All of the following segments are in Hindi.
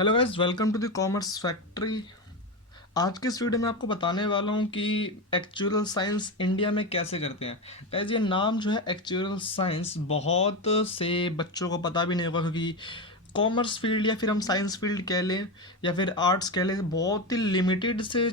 Hello guys, welcome to the commerce factory. आज के इस वीडियो में आपको बताने वाला हूँ कि एक्चुअल साइंस इंडिया में कैसे करते हैं। गाइस, ये नाम जो है एक्चुअल साइंस बहुत से बच्चों को पता भी नहीं होगा, क्योंकि कॉमर्स फील्ड या फिर हम साइंस फील्ड कह लें या फिर आर्ट्स कह लें, बहुत ही लिमिटेड से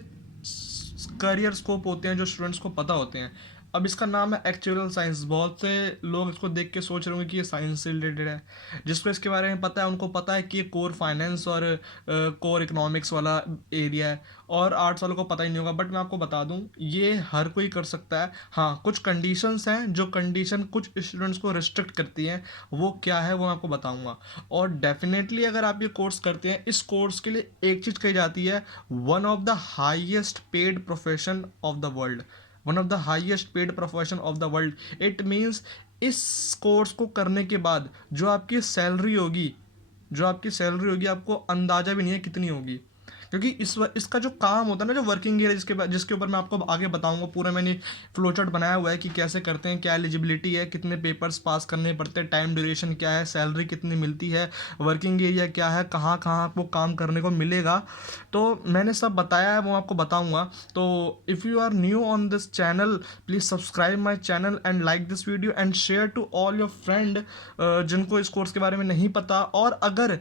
करियर स्कोप होते हैं जो स्टूडेंट्स को पता होते हैं। अब इसका नाम है एक्चुअल साइंस। बहुत से लोग इसको देख के सोच रहे होंगे कि ये साइंस से रिलेटेड है। जिसको इसके बारे में पता है उनको पता है कि ये कोर फाइनेंस और कोर इकोनॉमिक्स वाला एरिया है, और आर्ट्स वालों को पता ही नहीं होगा। बट मैं आपको बता दूं, ये हर कोई कर सकता है। हाँ, कुछ कंडीशंस हैं जो कंडीशन कुछ स्टूडेंट्स को रिस्ट्रिक्ट करती हैं। वो क्या है वो मैं आपको बताऊंगा। और डेफिनेटली अगर आप ये कोर्स करते हैं, इस कोर्स के लिए एक चीज़ कही जाती है, one of the highest paid profession of the world. One of the highest paid profession of the world. It means इस कोर्स को करने के बाद जो आपकी सैलरी होगी आपको अंदाज़ा भी नहीं है कितनी होगी। क्योंकि इसका जो काम होता है ना, जो वर्किंग एरिया जिसके ऊपर मैं आपको आगे बताऊंगा, पूरा मैंने फ्लो चार्ट बनाया हुआ है कि कैसे करते हैं, क्या एलिजिबिलिटी है, कितने पेपर्स पास करने पड़ते हैं, टाइम ड्यूरेशन क्या है, सैलरी कितनी मिलती है, वर्किंग एरिया क्या है, कहाँ कहाँ आपको काम करने को मिलेगा। तो मैंने सब बताया है, वो आपको बताऊंगा। तो if you are new on this channel, please subscribe my channel and like this video and share to all your friend जिनको इस कोर्स के बारे में नहीं पता। और अगर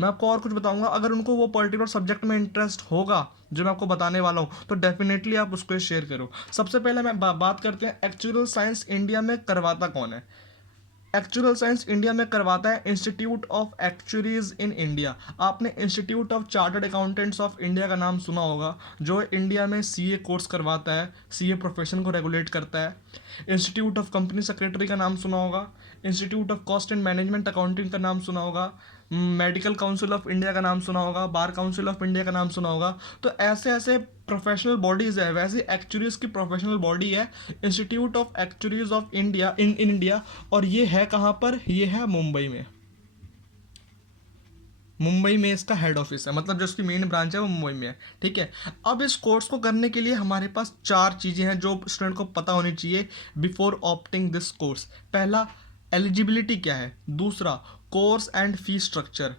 मैं आपको और कुछ बताऊंगा, अगर उनको वो पर्टिकुलर सब्जेक्ट में इंटरेस्ट होगा जो मैं आपको बताने वाला हूँ, तो डेफिनेटली आप उसको शेयर करो। सबसे पहले मैं बात करते हैं एक्चुअल साइंस इंडिया में करवाता कौन है। एक्चुअल साइंस इंडिया में करवाता है institute of actuaries in India. आपने institute of chartered accountants of India का नाम सुना होगा, जो इंडिया में सीए कोर्स करवाता है, सीए प्रोफेशन को रेगुलेट करता है। इंस्टीट्यूट ऑफ कंपनी सेक्रेटरी का नाम सुना होगा। Institute of cost and management accounting का नाम सुना होगा। मेडिकल काउंसिल ऑफ इंडिया का नाम सुना होगा। बार काउंसिल ऑफ इंडिया का नाम सुना होगा। तो ऐसे ऐसे प्रोफेशनल बॉडीज़ है। वैसे एक्चुअरीज की प्रोफेशनल बॉडी है institute of actuaries of India in India. और ये है कहाँ पर? ये है मुंबई में। मुंबई में इसका हेड ऑफिस है, मतलब जो इसकी मेन ब्रांच है वो मुंबई में है। ठीक है। अब इस कोर्स को करने के लिए हमारे पास चार चीज़ें हैं जो स्टूडेंट को पता होनी चाहिए बिफोर ऑप्टिंग दिस कोर्स। पहला, एलिजिबिलिटी क्या है। दूसरा, कोर्स एंड फी स्ट्रक्चर।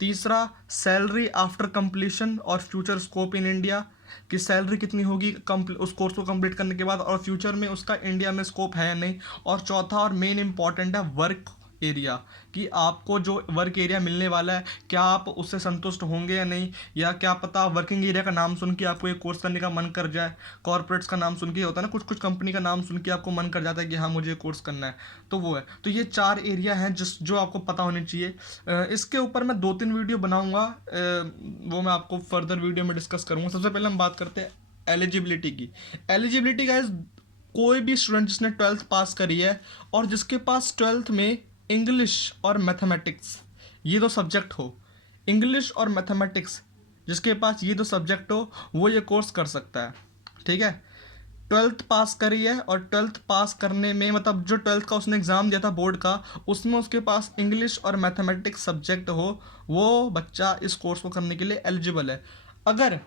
तीसरा, सैलरी आफ्टर कंप्लीशन और फ्यूचर स्कोप इन इंडिया, कि सैलरी कितनी होगी उस कोर्स को कंप्लीट करने के बाद, और फ्यूचर में उसका इंडिया में स्कोप है या नहीं। और चौथा और मेन इंपॉर्टेंट है वर्क एरिया, कि आपको जो वर्क एरिया मिलने वाला है क्या आप उससे संतुष्ट होंगे या नहीं। या क्या पता वर्किंग एरिया का नाम सुन के आपको एक कोर्स करने का मन कर जाए। कॉर्पोरेट्स का नाम सुन के होता है ना, कुछ कुछ कंपनी का नाम सुन के आपको मन कर जाता है कि हाँ मुझे कोर्स करना है। तो वो है। तो ये चार एरिया हैं जो आपको पता होने चाहिए। इसके ऊपर मैं 2-3 वीडियो बनाऊंगा, वो मैं आपको फर्दर वीडियो में डिस्कस करूंगा। सबसे पहले हम बात करते हैं एलिजिबिलिटी की। एलिजिबिलिटी गाइस, कोई भी स्टूडेंट जिसने 12th पास करी है और जिसके पास 12th में इंग्लिश और मैथमेटिक्स ये दो सब्जेक्ट हो, इंग्लिश और मैथमेटिक्स जिसके पास ये दो सब्जेक्ट हो, वो ये कोर्स कर सकता है। ठीक है। 12th पास करी है और 12th पास करने में, मतलब जो 12th का उसने एग्ज़ाम दिया था बोर्ड का, उसमें उसके पास इंग्लिश और मैथमेटिक्स सब्जेक्ट हो, वो बच्चा इस कोर्स को करने के लिए एलिजिबल है। अगर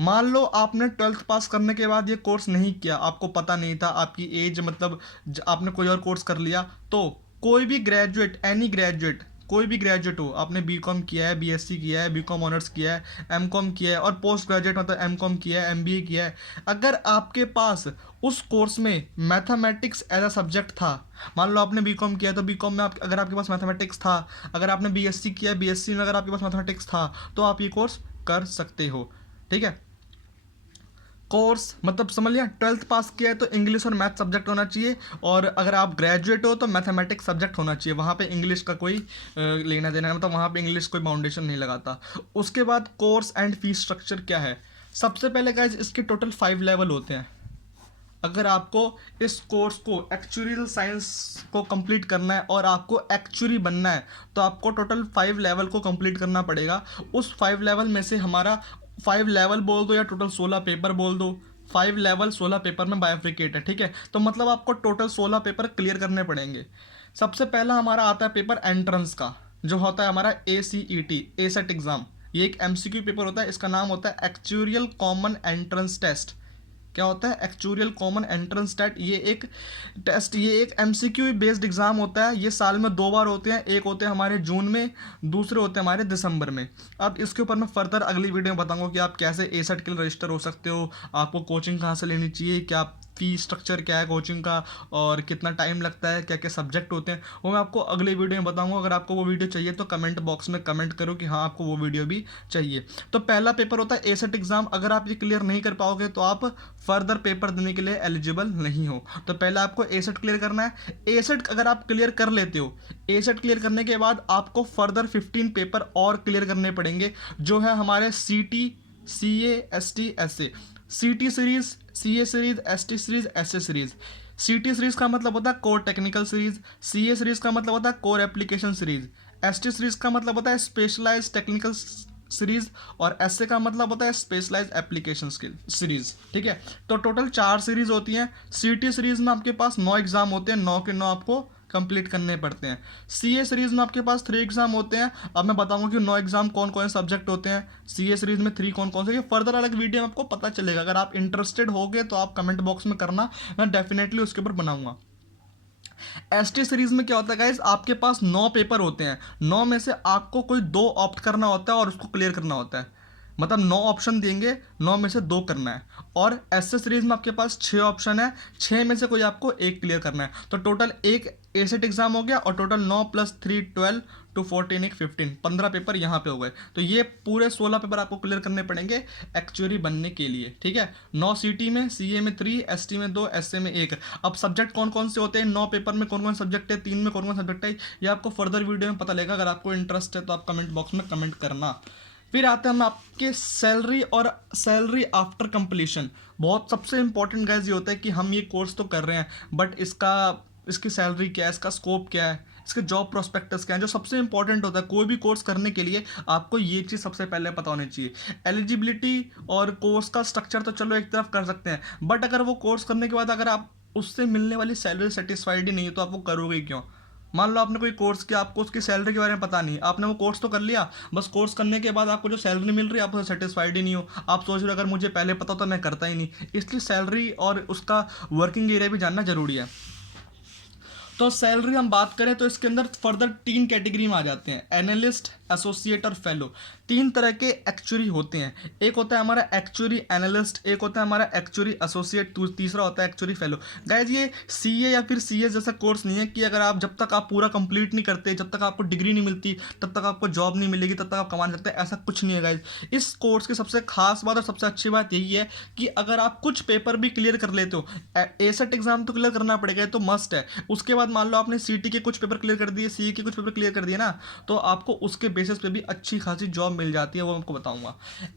मान लो आपने 12th पास करने के बाद ये कोर्स नहीं किया, आपको पता नहीं था, आपकी एज मतलब आपने कोई और कोर्स कर लिया, तो कोई भी ग्रेजुएट, एनी ग्रेजुएट, कोई भी ग्रेजुएट हो, आपने बीकॉम किया है, बीएससी किया है, बीकॉम ऑनर्स किया है, एमकॉम किया है, और पोस्ट ग्रेजुएट मतलब एमकॉम किया है, एमबीए किया है, अगर आपके पास उस कोर्स में मैथमेटिक्स एज अ सब्जेक्ट था, मान लो आपने बीकॉम किया तो बीकॉम में अगर आपके पास मैथमेटिक्स था, अगर आपने बीएससी किया, बीएससी में अगर आपके पास मैथमेटिक्स था, तो आप ये कोर्स कर सकते हो। ठीक है। कोर्स मतलब समझ लिया, 12th पास किया है तो इंग्लिश और मैथ सब्जेक्ट होना चाहिए, और अगर आप ग्रेजुएट हो तो मैथमेटिक्स सब्जेक्ट होना चाहिए। वहाँ पे इंग्लिश का कोई लेना देना है, मतलब वहाँ पे इंग्लिश कोई बाउंडेशन नहीं लगाता। उसके बाद कोर्स एंड फीस स्ट्रक्चर क्या है। सबसे पहले गाइज इसके टोटल 5 लेवल होते हैं। अगर आपको इस कोर्स को एक्चुअल साइंस को कंप्लीट करना है और आपको एक्चुअली बनना है, तो आपको टोटल 5 लेवल को कंप्लीट करना पड़ेगा। उस 5 लेवल में से हमारा 5 लेवल बोल दो या टोटल 16 पेपर बोल दो, 5 लेवल 16 पेपर में बायोफ्रिकेट है। ठीक है। तो मतलब आपको टोटल 16 पेपर क्लियर करने पड़ेंगे। सबसे पहला हमारा आता है पेपर एंट्रेंस का, जो होता है हमारा ACET, एसेट एग्ज़ाम। ये एक MCQ पेपर होता है, इसका नाम होता है एक्चुरियल कॉमन एंट्रेंस टेस्ट। क्या होता है एक्चुरियल कॉमन एंट्रेंस टेस्ट। ये एक टेस्ट, ये एक एमसीक्यू बेस्ड एग्जाम होता है। ये साल में 2 बार होते हैं, एक होते हैं हमारे जून में, दूसरे होते हैं हमारे दिसंबर में। अब इसके ऊपर मैं फर्दर अगली वीडियो में बताऊंगा कि आप कैसे एसेट के लिए रजिस्टर हो सकते हो, आपको कोचिंग कहाँ से लेनी चाहिए, क्या फी स्ट्रक्चर क्या है कोचिंग का, और कितना टाइम लगता है, क्या क्या सब्जेक्ट होते हैं, वो मैं आपको अगले वीडियो में बताऊंगा। अगर आपको वो वीडियो चाहिए तो कमेंट बॉक्स में कमेंट करो कि हाँ आपको वो वीडियो भी चाहिए। तो पहला पेपर होता है एसेट एग्जाम। अगर आप ये क्लियर नहीं कर पाओगे तो आप फर्दर पेपर देने के लिए एलिजिबल नहीं हो। तो पहले आपको एसेट क्लियर करना है। एसेट अगर आप क्लियर कर लेते हो, एसेट क्लियर करने के बाद आपको फर्दर 15 पेपर और क्लियर करने पड़ेंगे, जो है हमारे CT, CA, ST, SA. CT series, CA series, ST series, SA series. CT series का मतलब होता है core technical series, CA series का मतलब होता है core application series, ST series का मतलब होता है स्पेशलाइज टेक्निकल सीरीज, और एसए का मतलब होता है स्पेशलाइज एप्लीकेशन स्किल सीरीज। ठीक है, तो टोटल 4 सीरीज होती हैं। सीटी सीरीज में आपके पास 9 एग्जाम होते हैं, 9 के 9 आपको कंप्लीट करने पड़ते हैं। सीए सीरीज में आपके पास 3 एग्जाम होते हैं। अब मैं बताऊंगा कि 9 एग्जाम कौन कौन से सब्जेक्ट होते हैं, सीए सीरीज में 3 कौन कौन से, ये फर्दर अलग वीडियो में आपको पता चलेगा। अगर आप इंटरेस्टेड होगे तो आप कमेंट बॉक्स में करना, मैं डेफिनेटली उसके ऊपर बनाऊंगा। एसटी सीरीज में क्या होता है गाइज, आपके पास 9 पेपर होते हैं, 9 में से आपको कोई 2 ऑप्ट करना होता है और उसको क्लियर करना होता है। मतलब 9 ऑप्शन देंगे, 9 में से 2 करना है। और एसए सीरीज में आपके पास 6 ऑप्शन है, 6 में से कोई आपको 1 क्लियर करना है। तो टोटल एक एसेट एग्जाम हो गया, और टोटल 9 + 3 12 टू 14 एक 15, 15 पेपर यहाँ पे हो गए। तो ये पूरे 16 पेपर आपको क्लियर करने पड़ेंगे एक्चुअरी बनने के लिए। ठीक है, 9 सीटी में, सीए में 3, एसटी में 2, एसए में 1। अब सब्जेक्ट कौन कौन से होते हैं, 9 पेपर में कौन कौन सब्जेक्ट है, 3 में कौन कौन सब्जेक्ट है, ये आपको फर्दर वीडियो में पता लगेगा। अगर आपको इंटरेस्ट है तो आप कमेंट बॉक्स में कमेंट करना। फिर आते हैं हम आपके सैलरी और सैलरी आफ्टर कंप्लीशन। बहुत सबसे इंपॉर्टेंट गाइस ये होता है कि हम ये कोर्स तो कर रहे हैं, बट इसकी सैलरी क्या है, इसका स्कोप क्या है, इसके जॉब प्रोस्पेक्टस क्या है। जो सबसे इंपॉर्टेंट होता है कोई भी कोर्स करने के लिए, आपको ये चीज़ सबसे पहले पता होनी चाहिए। एलिजिबिलिटी और कोर्स का स्ट्रक्चर तो चलो एक तरफ कर सकते हैं, बट अगर वो कोर्स करने के बाद अगर आप उससे मिलने वाली सैलरी सेटिस्फाइड ही नहीं है तो आप वो करोगे ही क्यों। मान लो आपने कोई कोर्स किया, आपको उसकी सैलरी के बारे में पता नहीं, आपने वो कोर्स तो कर लिया, बस कोर्स करने के बाद आपको जो सैलरी मिल रही है आप उससे सेटिस्फाइड ही नहीं हो, आप सोच रहे हो अगर मुझे पहले पता तो मैं करता ही नहीं। इसलिए सैलरी और उसका वर्किंग एरिया भी जानना जरूरी है। तो सैलरी हम बात करें तो इसके अंदर फर्दर 3 कैटेगरी में आ जाते हैं, एनालिस्ट, एसोसिएट और फेलो। 3 तरह के एक्चुअरी होते हैं। एक होता है हमारा एक्चुअरी एनालिस्ट, एक होता है हमारा एक्चुअरी एसोसिएट, तीसरा होता है एक्चुअरी फेलो। गाइज ये सीए या फिर सीए जैसा कोर्स नहीं है कि अगर आप जब तक आप पूरा कंप्लीट नहीं करते, जब तक आपको डिग्री नहीं मिलती, तब तक आपको जॉब नहीं मिलेगी, तब तक आप कमा नहीं सकते। ऐसा कुछ नहीं है गाइज। इस कोर्स की सबसे खास बात और सबसे अच्छी बात यही है कि अगर आप कुछ पेपर भी क्लियर कर लेते हो, एसेट एग्जाम तो क्लियर करना पड़ेगा, तो मस्ट है। उसके बाद मान लो आपने सीटी के कुछ पेपर क्लियर कर दिए, सीए के कुछ पेपर क्लियर कर दिए ना, तो आपको उसके बेसिस पे भी अच्छी खासी जॉब मिल जाती है, वो आपको बताऊंगा।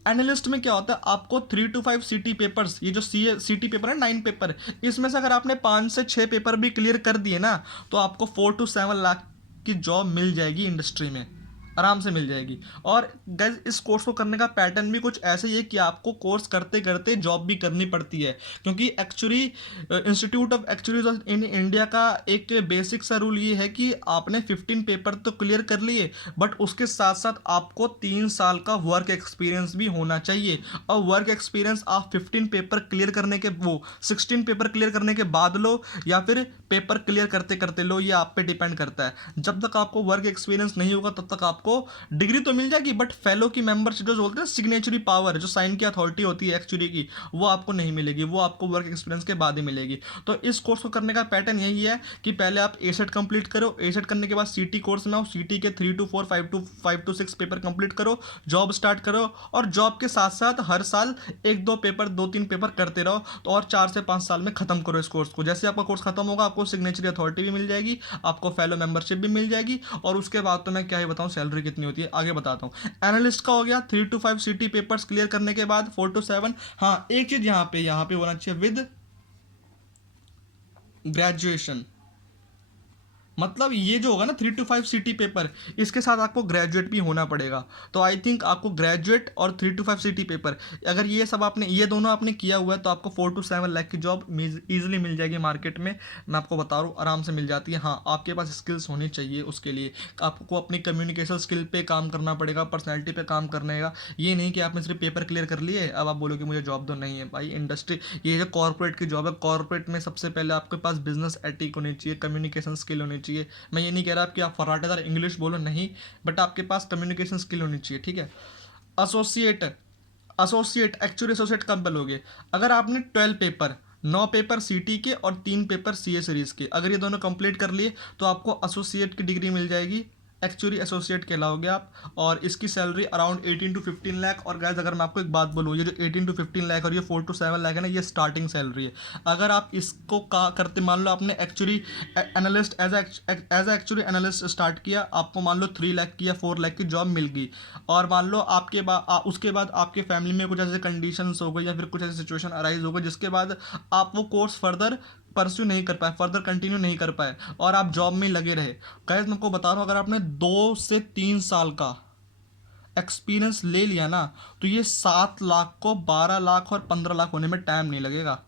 एनालिस्ट में क्या होता है, आपको 3 to 5 सीटी पेपर्स, ये जो सीटी पेपर है 9 पेपर, इसमें से अगर आपने 5 से 6 पेपर भी क्लियर कर दिए ना, तो आपको 4 to 7 लाख की जॉब मिल जाएगी इंडस्ट्री में, आराम से मिल जाएगी। और गाइस इस कोर्स को करने का पैटर्न भी कुछ ऐसे ही है कि आपको कोर्स करते करते जॉब भी करनी पड़ती है, क्योंकि actually institute of एक्चुअलीज in India का एक बेसिक सा रूल ये है कि आपने 15 पेपर तो क्लियर कर लिए, बट उसके साथ साथ आपको 3 साल का वर्क एक्सपीरियंस भी होना चाहिए। और वर्क एक्सपीरियंस आप 15 पेपर क्लियर करने के 16 पेपर क्लियर करने के बाद लो, या फिर पेपर क्लियर करते करते लो, ये आप पे डिपेंड करता है। जब तक आपको वर्क एक्सपीरियंस नहीं होगा तब तक आपको डिग्री तो मिल जाएगी, बट फेलो की मेंबरशिप जो बोलते हैं सिग्नेचरी पावर, जो साइन की अथॉरिटी होती है एक्चुअली की, वो आपको नहीं मिलेगी, वो आपको वर्क एक्सपीरियंस के बाद ही मिलेगी। तो इस कोर्स को करने का पैटर्न यही है कि पहले आप एसेट कंप्लीट करो, एसेट करने के बाद सीटी कोर्स में आओ, सीटी के 3 to 4, 5 to 6 पेपर कंप्लीट करो, जॉब स्टार्ट करो, और जॉब के साथ साथ हर साल 1-2 पेपर, 2-3 पेपर करते रहो, तो और 4 से 5 साल में खत्म करो इस कोर्स को। जैसे आपका कोर्स खत्म होगा आपको सिग्नेचरी अथॉरिटी भी मिल जाएगी, आपको फेलो मेंबरशिप भी मिल जाएगी, और उसके बाद तो मैं क्या ही बताऊं सैलरी कितनी होती है, आगे बताता हूं। एनालिस्ट का हो गया 3 to 5 सीटी पेपर्स क्लियर करने के बाद 4 to 7। हाँ, एक चीज यहाँ पे होना चाहिए, विद ग्रेजुएशन। मतलब ये जो होगा ना 3 to 5 सीटी पेपर, इसके साथ आपको ग्रेजुएट भी होना पड़ेगा। तो आई थिंक आपको ग्रेजुएट और 3 to 5 सीटी पेपर, अगर ये सब आपने, ये दोनों आपने किया हुआ है, तो आपको 4 to 7 लाख की जॉब ईजिली मिल जाएगी मार्केट में। मैं आपको बता रहा हूँ, आराम से मिल जाती है। हाँ, आपके पास स्किल्स होनी चाहिए उसके लिए। आपको अपनी कम्युनिकेशन स्किल पे काम करना पड़ेगा, पर्सनैलिटी पे काम करने का। ये नहीं कि आपने सिर्फ पेपर क्लियर कर लिए अब आप बोलो कि मुझे जॉब दो, नहीं है भाई। इंडस्ट्री, ये जो कॉर्पोरेट की जॉब है, कॉर्पोरेट में सबसे पहले आपके पास बिजनेस एथिक होनी चाहिए, कम्युनिकेशन स्किल होनी चाहिए। मैं ये नहीं कह रहा कि आप फर्राटेदार इंग्लिश बोलो, नहीं, बट आपके पास कम्युनिकेशन स्किल होनी चाहिए, ठीक है। एसोसिएट, एक्चुअली एसोसिएट कब लोगे? अगर आपने 12 पेपर, 9 पेपर सीटी के और 3 पेपर सीए सीरीज के, अगर ये दोनों कंप्लीट कर लिए तो आपको एसोसिएट की डिग्री मिल जाएगी, एक्चुअली एसोसिएट कहलाओगे आप। और इसकी सैलरी अराउंड 18 to 15 लाख। और गाइस अगर मैं आपको एक बात बोलूँ, ये जो 18 to 15 लाख और ये 4 to 7 लाख है ना, ये स्टार्टिंग सैलरी है। अगर आप इसको का करते, मान लो आपने actually analyst, as actually analyst start किया, आपको मान लो 3 लाख की या 4 लाख की जॉब मिल गई, और मान लो आपके बाद उसके बाद आपके फैमिली में कुछ ऐसे कंडीशंस हो गई या फिर कुछ ऐसी सिचुएशन अराइज हो गई जिसके बाद आप वो कोर्स फर्दर परस्यू नहीं कर पाए, फर्दर कंटिन्यू नहीं कर पाए, और आप जॉब में लगे रहे। गाइस मैं आपको बता रहा हूँ, अगर आपने 2 से 3 साल का एक्सपीरियंस ले लिया ना, तो ये 7 लाख को 12 लाख और 15 लाख होने में टाइम नहीं लगेगा।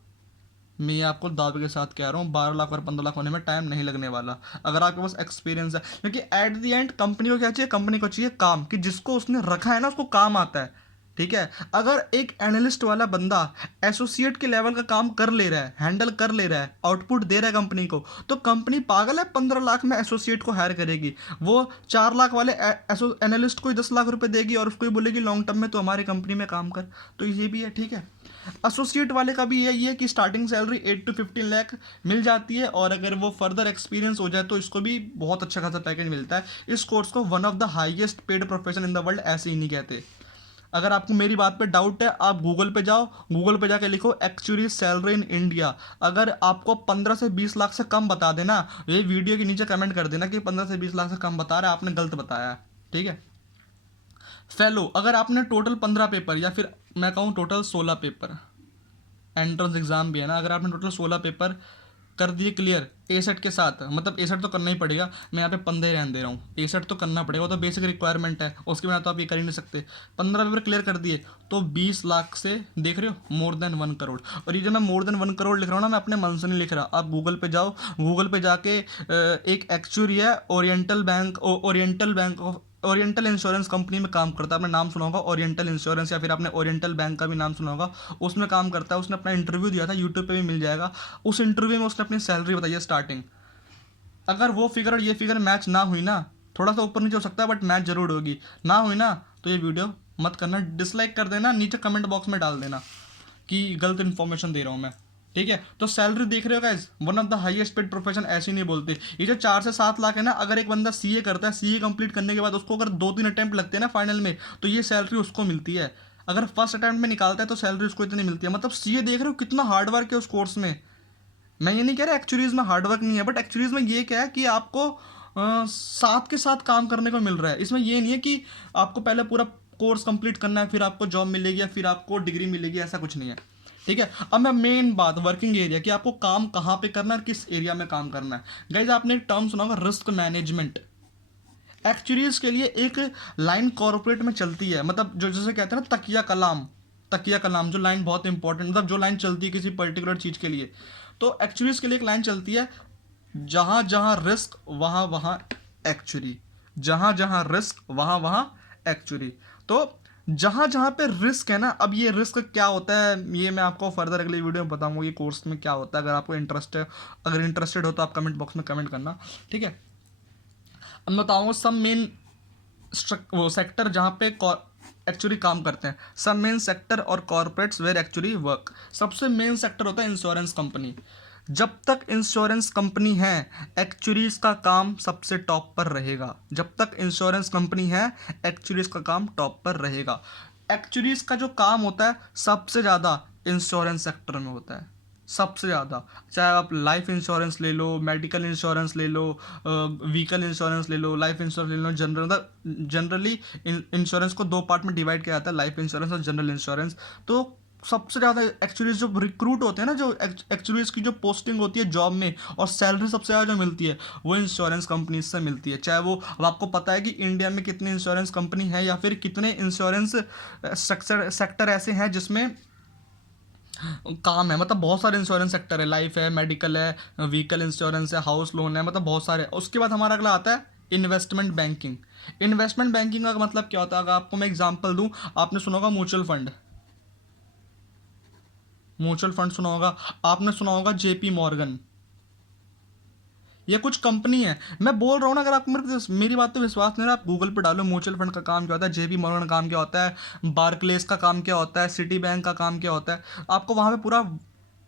मैं आपको दावे के साथ कह रहा हूँ, 12 लाख और 15 लाख होने में टाइम नहीं लगने वाला, अगर आपके पास एक्सपीरियंस है। क्योंकि एट द एंड कंपनी को क्या चाहिए? कंपनी को चाहिए काम, कि जिसको उसने रखा है ना उसको काम आता है, ठीक है। अगर एक एनालिस्ट वाला बंदा एसोसिएट के लेवल का काम कर ले रहा है, हैंडल कर ले रहा है, आउटपुट दे रहा है कंपनी को, तो कंपनी पागल है 15 लाख में एसोसिएट को हायर करेगी? वो 4 लाख वाले एनालिस्ट को ही 10 लाख रुपए देगी और उसको ही बोलेगी लॉन्ग टर्म में तो हमारी कंपनी में काम कर। तो ये भी है, ठीक है। एसोसिएट वाले का भी यही है कि स्टार्टिंग सैलरी 8 to 15 लाख मिल जाती है, और अगर वो फर्दर एक्सपीरियंस हो जाए तो इसको भी बहुत अच्छा खासा पैकेज मिलता है। इस कोर्स को one of the highest paid profession in the world ऐसे ही नहीं कहते। अगर आपको मेरी बात पे डाउट है, आप गूगल पे जाओ, गूगल पे जाके लिखो एक्चुअली सैलरी इन इंडिया। अगर आपको 15 से 20 लाख से कम बता देना, ये वीडियो के नीचे कमेंट कर देना कि 15 से 20 लाख से कम बता रहा है, आपने गलत बताया है, ठीक है। फेलो, अगर आपने टोटल 15 पेपर, या फिर मैं कहूँ टोटल 16 पेपर, एंट्रेंस एग्जाम भी है ना, अगर आपने टोटल 16 पेपर कर दिए क्लियर ए सेट के साथ, मतलब ए सेट तो करना ही पड़ेगा, मैं यहाँ पे 15 रहने दे रहा हूँ, ए सेट तो करना पड़ेगा, वो तो बेसिक रिक्वायरमेंट है, उसके बिना तो आप ये कर ही नहीं सकते। 15 पेपर क्लियर कर दिए तो 20 लाख से, देख रहे हो, मोर देन 1 करोड़। और ये जो मैं मोर देन 1 करोड़ लिख रहा हूँ ना, मैं अपने मन से नहीं लिख रहा। आप गूगल पे जाओ, गूगल पे जाके एक एक्चुअरी है, ओरिएंटल इंश्योरेंस कंपनी में काम करता है, आपने नाम सुना होगा ओरिएंटल इंश्योरेंस, या फिर आपने ओरिएंटल बैंक का भी नाम सुना होगा, उसमें काम करता है। उसने अपना इंटरव्यू दिया था, यूट्यूब पे भी मिल जाएगा। उस इंटरव्यू में उसने अपनी सैलरी बताई है स्टार्टिंग। अगर वो फिगर और ये फिगर मैच ना हुई ना, थोड़ा सा ऊपर नीचे हो सकता है बट मैच जरूर होगी, ना हुई ना तो ये वीडियो मत करना, डिसलाइक कर देना, नीचे कमेंट बॉक्स में डाल देना कि गलत इन्फॉर्मेशन दे रहा हूँ मैं, ठीक है। तो सैलरी देख रहे हो guys, one of the highest paid profession, ऐसे ही नहीं बोलते। ये जो 4 से 7 लाख है ना, अगर एक बंदा सीए करता है, सीए कंप्लीट करने के बाद उसको अगर 2-3 अटेम्प्ट लगते हैं ना फाइनल में, तो ये सैलरी उसको मिलती है। अगर फर्स्ट अटेम्प्ट में निकालता है तो सैलरी उसको इतनी मिलती है। मतलब सीए देख रहे हो कितना हार्डवर्क है उस कोर्स में। मैं ये नहीं कह रहा एक्चुअलीज में हार्डवर्क नहीं है, बट एक्चुअलीज में ये क्या है कि आपको साथ के साथ काम करने को मिल रहा है। इसमें ये नहीं है कि आपको पहले पूरा कोर्स कंप्लीट करना है फिर आपको जॉब मिलेगी या फिर आपको डिग्री मिलेगी, ऐसा कुछ नहीं है, ठीक है। अब मैं मेन बात, वर्किंग एरिया, कि आपको काम कहाँ पे करना है और किस एरिया में काम करना है। गाइज आपने एक टर्म सुना होगा, रिस्क मैनेजमेंट। एक्चुअलीज के लिए एक लाइन कॉर्पोरेट में चलती है, मतलब जो जैसे कहते हैं ना तकिया कलाम, जो लाइन बहुत इंपॉर्टेंट, मतलब जो लाइन चलती है किसी पर्टिकुलर चीज़ के लिए। तो एक्चुअलीज के लिए एक लाइन चलती है, जहाँ जहाँ रिस्क वहाँ वहाँ एक्चुअली, जहाँ जहाँ रिस्क वहाँ वहाँ एक्चुअली। तो जहाँ जहाँ पे रिस्क है ना, अब ये रिस्क क्या होता है ये मैं आपको फर्दर अगली वीडियो में बताऊंगा कि कोर्स में क्या होता है। अगर आपको इंटरेस्ट है, अगर इंटरेस्टेड हो तो आप कमेंट बॉक्स में कमेंट करना, ठीक है। अब मैं बताऊंगा सब मेन वो सेक्टर जहाँ पे एक्चुअली काम करते हैं, सब मेन सेक्टर और कॉर्पोरेट्स वेयर एक्चुअली वर्क। सबसे मेन सेक्टर होता है इंश्योरेंस कंपनी। जब तक इंश्योरेंस कंपनी है, एक्चुअलीज का काम सबसे टॉप पर रहेगा। जब तक इंश्योरेंस कंपनी है, एक्चुअलीज का काम टॉप पर रहेगा। एक्चुअलीज का जो काम होता है सबसे ज़्यादा इंश्योरेंस सेक्टर में होता है, सबसे ज़्यादा। चाहे आप लाइफ इंश्योरेंस ले लो, मेडिकल इंश्योरेंस ले लो, व्हीकल इंश्योरेंस ले लो, लाइफ इंश्योरेंस ले लो, जनरली इंश्योरेंस को 2 पार्ट में डिवाइड किया जाता है, लाइफ इंश्योरेंस और जनरल इंश्योरेंस। तो सबसे ज़्यादा एक्चुअली जो रिक्रूट होते हैं ना, जो एक्चुअली इसकी जो पोस्टिंग होती है जॉब में और सैलरी सबसे ज़्यादा जो मिलती है वो इंश्योरेंस कंपनी से मिलती है। चाहे वो, अब आपको पता है कि इंडिया में कितनी इंश्योरेंस कंपनी है या फिर कितने इंश्योरेंस सेक्टर ऐसे हैं जिसमें काम है, मतलब बहुत सारे इंश्योरेंस सेक्टर है, लाइफ है, मेडिकल है, व्हीकल इंश्योरेंस है, हाउस लोन है, मतलब बहुत सारे। उसके बाद हमारा अगला आता है इन्वेस्टमेंट बैंकिंग। इन्वेस्टमेंट बैंकिंग का मतलब क्या होता है, अगर आपको मैं एग्जांपल दूं, आपने सुना होगा म्यूचुअल फंड, म्यूचुअल फंड सुना होगा, आपने सुना होगा जेपी मॉर्गन, ये कुछ कंपनी है। मैं बोल रहा हूँ ना, अगर आपको मेरी बात पे विश्वास नहीं है, आप गूगल पे डालो म्यूचुअल फंड का काम क्या होता है, जेपी मॉर्गन का काम क्या होता है, बार्कलेस का काम क्या होता है, सिटी बैंक का काम क्या होता है, आपको वहाँ पे पूरा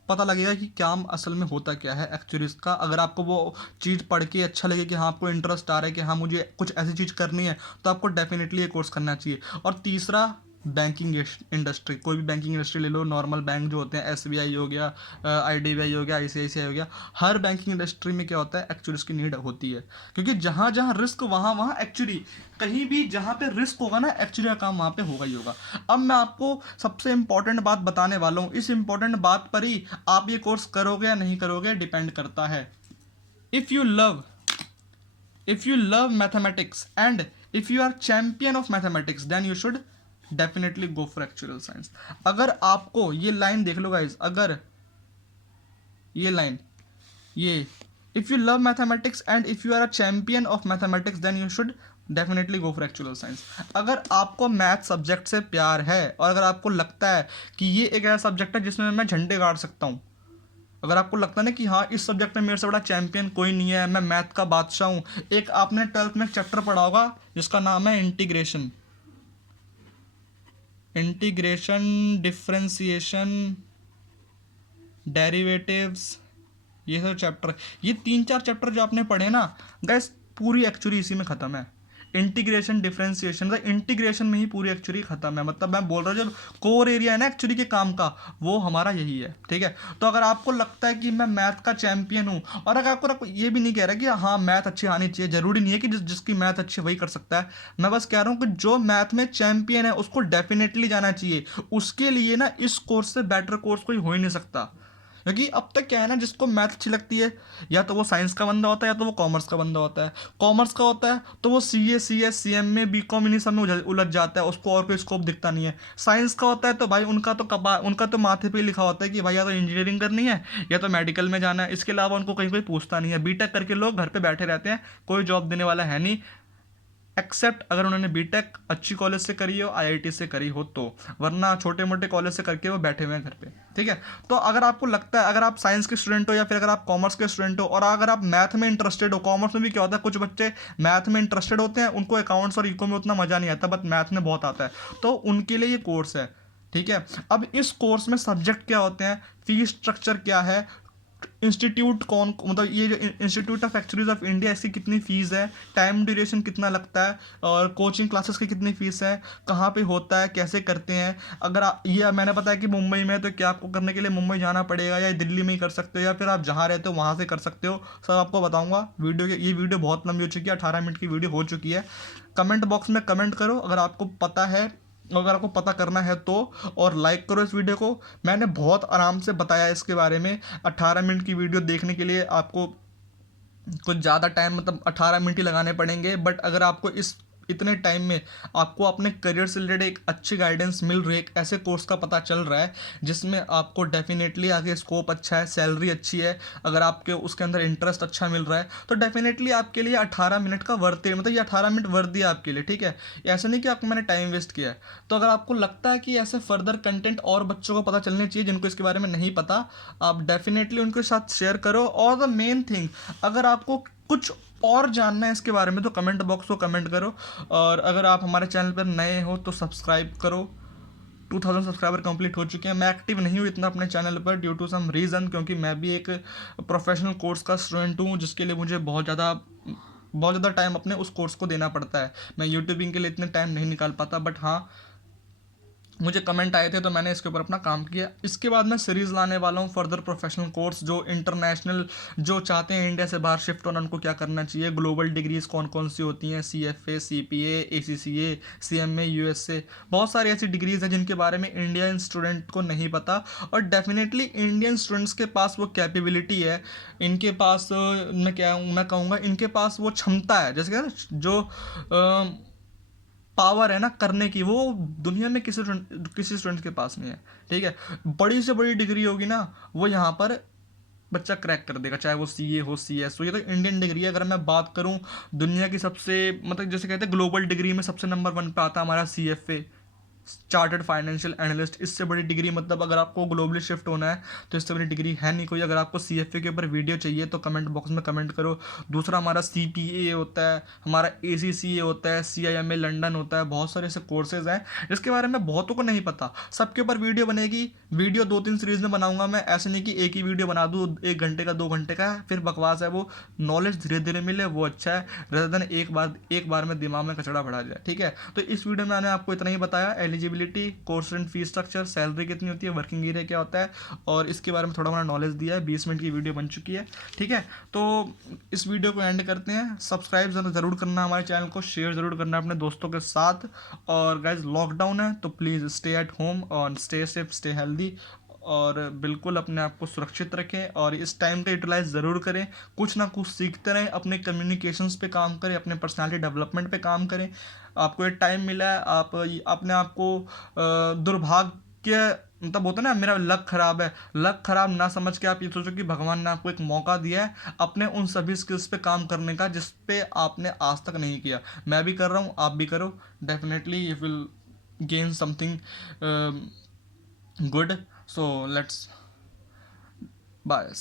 पता लगेगा कि काम असल में होता क्या है एक्चुअली इसका। अगर आपको वो चीज़ पढ़ के अच्छा लगे कि हाँ आपको इंटरेस्ट आ रहा है कि हाँ मुझे कुछ ऐसी चीज़ करनी है, तो आपको डेफिनेटली ये कोर्स करना चाहिए। और तीसरा, बैंकिंग इंडस्ट्री, कोई भी बैंकिंग इंडस्ट्री ले लो, नॉर्मल बैंक जो होते हैं, एसबीआई हो गया, आईडीबीआई हो गया, आईसीआईसीआई हो गया, हर बैंकिंग इंडस्ट्री में क्या होता है एक्चुअली इसकी नीड होती है, क्योंकि जहाँ जहाँ रिस्क वहाँ वहाँ एक्चुअली, कहीं भी जहाँ पे रिस्क होगा ना एक्चुअली का काम वहाँ पे होगा ही होगा। अब मैं आपको सबसे इंपॉर्टेंट बात बताने वाला हूँ, इस इंपॉर्टेंट बात पर ही आप ये कोर्स करोगे या नहीं करोगे डिपेंड करता है। If you love if you love mathematics and if you are champion of mathematics then you should definitely go for actuarial science। अगर आपको ये लाइन देख लो गाइज, अगर ये लाइन, ये if you love mathematics and if you are a champion of mathematics then you should definitely go for actual science. अगर आपको मैथ सब्जेक्ट से प्यार है और अगर आपको लगता है कि ये एक ऐसा सब्जेक्ट है जिसमें मैं झंडे गाड़ सकता हूँ, अगर आपको लगता है ना कि हाँ इस सब्जेक्ट में मेरे से बड़ा चैंपियन कोई नहीं है, मैं मैथ का बादशाह हूँ। एक आपने 12th में एक चैप्टर पढ़ा होगा जिसका नाम है इंटीग्रेशन, इंटीग्रेशन, डिफरेंशिएशन, डेरिवेटिव्स, ये सब चैप्टर, ये 3-4 चैप्टर जो आपने पढ़े ना गैस, पूरी एक्चुअली इसी में ख़त्म है। इंटीग्रेशन, डिफरेंशिएशन, मतलब इंटीग्रेशन में ही पूरी एक्चुअली खत्म है। मतलब मैं बोल रहा हूँ जो कोर एरिया है ना एक्चुअली के काम का, वो हमारा यही है, ठीक है। तो अगर आपको लगता है कि मैं मैथ का चैंपियन हूँ, और अगर आपको ये भी नहीं कह रहा कि हाँ मैथ अच्छी आनी चाहिए, जरूरी नहीं है कि जिसकी मैथ अच्छी वही कर सकता है, मैं बस कह रहा हूँ कि जो मैथ में चैंपियन है उसको डेफिनेटली जाना चाहिए। उसके लिए ना इस कोर्स से बेटर कोर्स कोई हो ही नहीं सकता, क्योंकि अब तक क्या है ना, जिसको मैथ अच्छी लगती है या तो वो साइंस का बंदा होता है या तो वो कॉमर्स का बंदा होता है। कॉमर्स का होता है तो वो सीए, सीएस, सीएम में, बीकॉम, इन्हीं सब में उलझ जाता है, उसको और कोई स्कोप दिखता नहीं है। साइंस का होता है तो भाई उनका तो माथे पे लिखा होता है कि भाई या तो इंजीनियरिंग करनी है या तो मेडिकल में जाना है, इसके अलावा उनको कहीं कोई पूछता नहीं है। बीटेक करके लोग घर पे बैठे रहते हैं, कोई जॉब देने वाला है नहीं, एक्सेप्ट अगर उन्होंने बीटेक अच्छी कॉलेज से करी हो, आईआईटी से करी हो तो, वरना छोटे मोटे कॉलेज से करके वो बैठे हुए हैं घर पे, ठीक है। तो अगर आपको लगता है, अगर आप साइंस के स्टूडेंट हो या फिर अगर आप कॉमर्स के स्टूडेंट हो और अगर आप मैथ में इंटरेस्टेड हो, कॉमर्स में भी क्या होता है कुछ बच्चे मैथ में इंटरेस्टेड होते हैं, उनको अकाउंट्स और इको में उतना मजा नहीं आता, बट मैथ में बहुत आता है, तो उनके लिए ये कोर्स है, ठीक है। अब इस कोर्स में सब्जेक्ट क्या होते हैं, फीस स्ट्रक्चर क्या है, इंस्टीट्यूट कौन, मतलब ये जो institute of actuaries of India, इसकी कितनी फ़ीस है, टाइम ड्यूरेशन कितना लगता है, और कोचिंग क्लासेस की कितनी फ़ीस है, कहाँ पे होता है, कैसे करते हैं। अगर ये मैंने बताया कि मुंबई में है तो क्या आपको करने के लिए मुंबई जाना पड़ेगा या दिल्ली में ही कर सकते हो या फिर आप जहाँ रहते हो वहाँ से कर सकते हो, सब आपको बताऊँगा। ये वीडियो बहुत लंबी हो चुकी है, 18 मिनट की वीडियो हो चुकी है। कमेंट बॉक्स में कमेंट करो अगर आपको पता है, अगर आपको पता करना है तो, और लाइक करो इस वीडियो को। मैंने बहुत आराम से बताया इसके बारे में। 18 मिनट की वीडियो देखने के लिए आपको कुछ ज़्यादा टाइम, मतलब 18 मिनट ही लगाने पड़ेंगे, बट अगर आपको इस इतने टाइम में आपको अपने करियर से रिलेटेड एक अच्छी गाइडेंस मिल रही है, एक ऐसे कोर्स का पता चल रहा है जिसमें आपको डेफिनेटली आगे स्कोप अच्छा है, सैलरी अच्छी है, अगर आपके उसके अंदर इंटरेस्ट अच्छा मिल रहा है, तो डेफिनेटली आपके लिए 18 मिनट का वर्थ है, मतलब ये 18 मिनट वर्थ है आपके लिए, ठीक है। ऐसा नहीं कि आपको मैंने टाइम वेस्ट किया है। तो अगर आपको लगता है कि ऐसे फर्दर कंटेंट और बच्चों को पता चलने चाहिए जिनको इसके बारे में नहीं पता, आप डेफिनेटली उनके साथ शेयर करो। और द मेन थिंग, अगर आपको कुछ और जानना है इसके बारे में तो कमेंट बॉक्स को कमेंट करो, और अगर आप हमारे चैनल पर नए हो तो सब्सक्राइब करो। 2000 सब्सक्राइबर कंप्लीट हो चुके हैं। मैं एक्टिव नहीं हूँ इतना अपने चैनल पर ड्यू टू सम रीज़न, क्योंकि मैं भी एक प्रोफेशनल कोर्स का स्टूडेंट हूँ जिसके लिए मुझे बहुत ज़्यादा टाइम अपने उस कोर्स को देना पड़ता है। मैं यूट्यूबिंग के लिए इतने टाइम नहीं निकाल पाता, बट हाँ मुझे कमेंट आए थे तो मैंने इसके ऊपर अपना काम किया। इसके बाद मैं सीरीज़ लाने वाला हूँ फर्दर प्रोफेशनल कोर्स, जो इंटरनेशनल जो चाहते हैं इंडिया से बाहर शिफ्ट होना, उनको क्या करना चाहिए, ग्लोबल डिग्रीज़ कौन कौन सी होती हैं, CFA, CPA, ACCA, CMA, USA, बहुत सारी ऐसी डिग्रीज़ हैं जिनके बारे में इंडियन स्टूडेंट को नहीं पता। और डेफिनेटली इंडियन स्टूडेंट्स के पास वो कैपेबिलिटी है, इनके पास मैं कहूँगा इनके पास वो क्षमता है, जैसे कि ना जो पावर है ना करने की, वो दुनिया में किसी स्टूडेंट के पास नहीं है। ठीक है, बड़ी से बड़ी डिग्री होगी ना, वो यहाँ पर बच्चा क्रैक कर देगा, चाहे वो CA हो, CS हो। ये तो इंडियन डिग्री है। अगर मैं बात करूँ दुनिया की सबसे, मतलब जैसे कहते हैं ग्लोबल डिग्री में सबसे नंबर 1 पे आता है हमारा CFA, चार्टर्ड फाइनेंशियल एनालिस्ट। इससे बड़ी डिग्री, मतलब अगर आपको ग्लोबली शिफ्ट होना है तो इससे बड़ी डिग्री है नहीं कोई। अगर आपको CFA के ऊपर वीडियो चाहिए तो कमेंट बॉक्स में कमेंट करो। दूसरा हमारा CPA होता है, हमारा ACCA होता है, CIMA लंदन होता है। बहुत सारे ऐसे कोर्सेज हैं जिसके बारे में बहुतों को नहीं पता। सबके ऊपर वीडियो बनेगी, वीडियो 2-3 सीरीज में बनाऊंगा मैं, ऐसे नहीं कि एक ही वीडियो बना दूँ 1 घंटे का 2 घंटे का, फिर बकवास है वो। नॉलेज धीरे धीरे मिले वो अच्छा है, रेदर देन एक बार में दिमाग में कचड़ा भरा जाए। ठीक है, तो इस वीडियो में मैंने आपको इतना ही बताया, eligibility, course and fees structure, salary कितनी होती है, वर्किंग एरिया क्या होता है, और इसके बारे में थोड़ा मोड़ा नॉलेज दिया है। 20 मिनट की वीडियो बन चुकी है। ठीक है, तो इस वीडियो को एंड करते हैं। सब्सक्राइब ज़रूर करना हमारे चैनल को, शेयर ज़रूर करना अपने दोस्तों के साथ। और गाइज लॉकडाउन है तो प्लीज़ स्टे एट होम और स्टे सेफ, स्टे हेल्दी, और बिल्कुल अपने आप को सुरक्षित रखें और इस टाइम का यूटिलाइज ज़रूर करें। कुछ ना कुछ सीखते रहें, अपने कम्युनिकेशंस पे काम करें, अपने पर्सनालिटी डेवलपमेंट पे काम करें। आपको ये टाइम मिला है, आप अपने आप को दुर्भाग्य, मतलब होता है ना मेरा लक खराब है, लक खराब ना समझ के आप ये सोचो कि भगवान ने आपको एक मौका दिया है अपने उन सभी स्किल्स पे काम करने का जिस पे आपने आज तक नहीं किया। मैं भी कर रहा हूँ, आप भी करो, definitely you will gain something good. So let's bias.